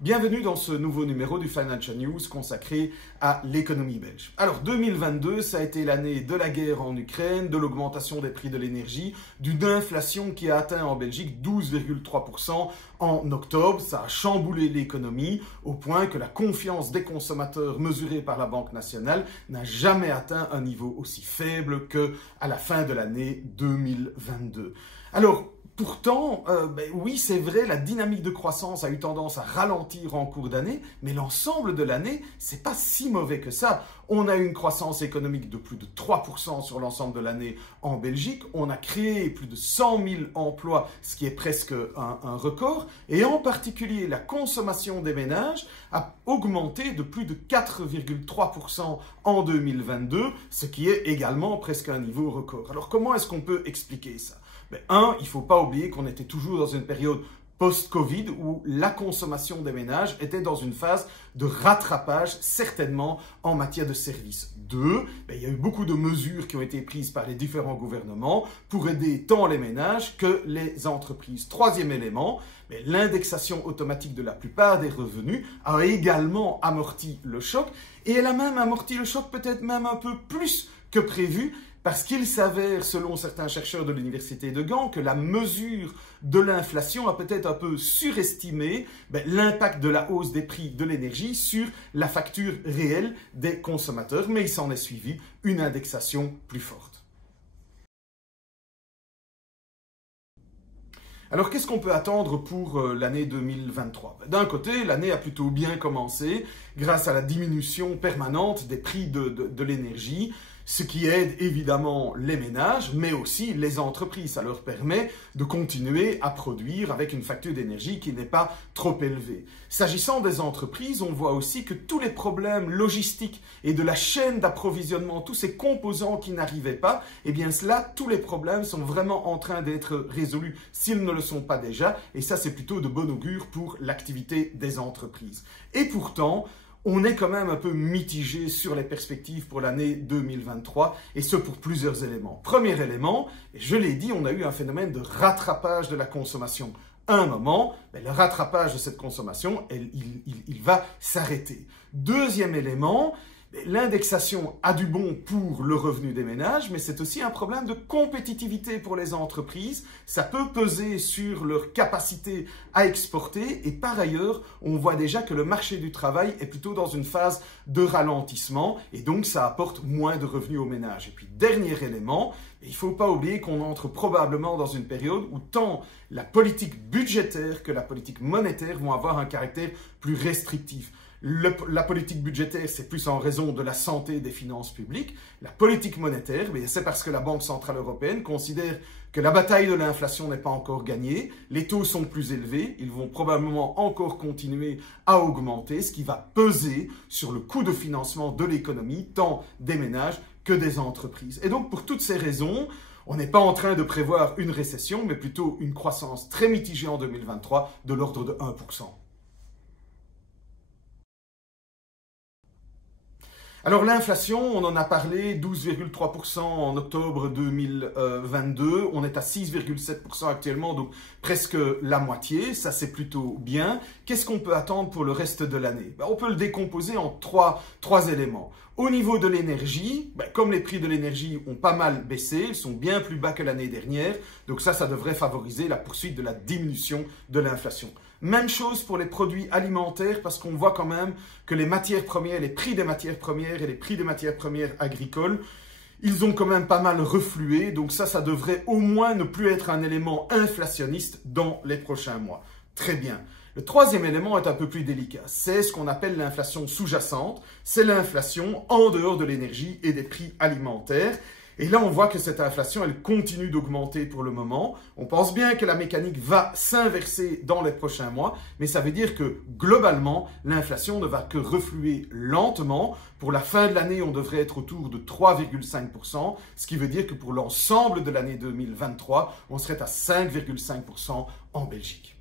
Bienvenue dans ce nouveau numéro du Financial News consacré à l'économie belge. Alors 2022, ça a été l'année de la guerre en Ukraine, de l'augmentation des prix de l'énergie, d'une inflation qui a atteint en Belgique 12,3% en octobre. Ça a chamboulé l'économie au point que la confiance des consommateurs mesurée par la Banque nationale n'a jamais atteint un niveau aussi faible qu'à la fin de l'année 2022. Alors, pourtant, oui, c'est vrai, la dynamique de croissance a eu tendance à ralentir en cours d'année, mais l'ensemble de l'année, c'est pas si mauvais que ça. On a eu une croissance économique de plus de 3% sur l'ensemble de l'année en Belgique. On a créé plus de 100 000 emplois, ce qui est presque un record. Et en particulier, la consommation des ménages a augmenté de plus de 4,3% en 2022, ce qui est également presque un niveau record. Alors, comment est-ce qu'on peut expliquer ça? Il ne faut pas oublier qu'on était toujours dans une période post-Covid où la consommation des ménages était dans une phase de rattrapage, certainement en matière de services. Il y a eu beaucoup de mesures qui ont été prises par les différents gouvernements pour aider tant les ménages que les entreprises. Troisième élément, l'indexation automatique de la plupart des revenus a également amorti le choc et elle a même amorti le choc peut-être même un peu plus que prévu. Parce qu'il s'avère, selon certains chercheurs de l'Université de Gand, que la mesure de l'inflation a peut-être un peu surestimé l'impact de la hausse des prix de l'énergie sur la facture réelle des consommateurs, mais il s'en est suivi une indexation plus forte. Alors, qu'est-ce qu'on peut attendre pour l'année 2023? D'un côté, l'année a plutôt bien commencé grâce à la diminution permanente des prix de l'énergie, ce qui aide évidemment les ménages, mais aussi les entreprises. Ça leur permet de continuer à produire avec une facture d'énergie qui n'est pas trop élevée. S'agissant des entreprises, on voit aussi que tous les problèmes logistiques et de la chaîne d'approvisionnement, tous ces composants qui n'arrivaient pas, tous les problèmes sont vraiment en train d'être résolus s'ils ne le sont pas déjà. Et ça, c'est plutôt de bon augure pour l'activité des entreprises. Et pourtant, on est quand même un peu mitigé sur les perspectives pour l'année 2023, et ce pour plusieurs éléments. Premier élément, et je l'ai dit, on a eu un phénomène de rattrapage de la consommation. À un moment, le rattrapage de cette consommation, il va s'arrêter. Deuxième élément, l'indexation a du bon pour le revenu des ménages, mais c'est aussi un problème de compétitivité pour les entreprises. Ça peut peser sur leur capacité à exporter et par ailleurs, on voit déjà que le marché du travail est plutôt dans une phase de ralentissement et donc ça apporte moins de revenus aux ménages. Et puis, dernier élément, il ne faut pas oublier qu'on entre probablement dans une période où tant la politique budgétaire que la politique monétaire vont avoir un caractère plus restrictif. La politique budgétaire, c'est plus en raison de la santé des finances publiques. La politique monétaire, c'est parce que la Banque centrale européenne considère que la bataille de l'inflation n'est pas encore gagnée. Les taux sont plus élevés, ils vont probablement encore continuer à augmenter, ce qui va peser sur le coût de financement de l'économie, tant des ménages que des entreprises. Et donc, pour toutes ces raisons, on n'est pas en train de prévoir une récession, mais plutôt une croissance très mitigée en 2023 de l'ordre de 1%. Alors l'inflation, on en a parlé, 12,3% en octobre 2022, on est à 6,7% actuellement, donc presque la moitié, ça c'est plutôt bien. Qu'est-ce qu'on peut attendre pour le reste de l'année? On peut le décomposer en trois éléments. Au niveau de l'énergie, comme les prix de l'énergie ont pas mal baissé, ils sont bien plus bas que l'année dernière, donc ça devrait favoriser la poursuite de la diminution de l'inflation. Même chose pour les produits alimentaires parce qu'on voit quand même que les matières premières, les prix des matières premières et les prix des matières premières agricoles, ils ont quand même pas mal reflué. Donc ça devrait au moins ne plus être un élément inflationniste dans les prochains mois. Très bien. Le troisième élément est un peu plus délicat. C'est ce qu'on appelle l'inflation sous-jacente. C'est l'inflation en dehors de l'énergie et des prix alimentaires. Et là, on voit que cette inflation, elle continue d'augmenter pour le moment. On pense bien que la mécanique va s'inverser dans les prochains mois, mais ça veut dire que globalement, l'inflation ne va que refluer lentement. Pour la fin de l'année, on devrait être autour de 3,5%, ce qui veut dire que pour l'ensemble de l'année 2023, on serait à 5,5% en Belgique.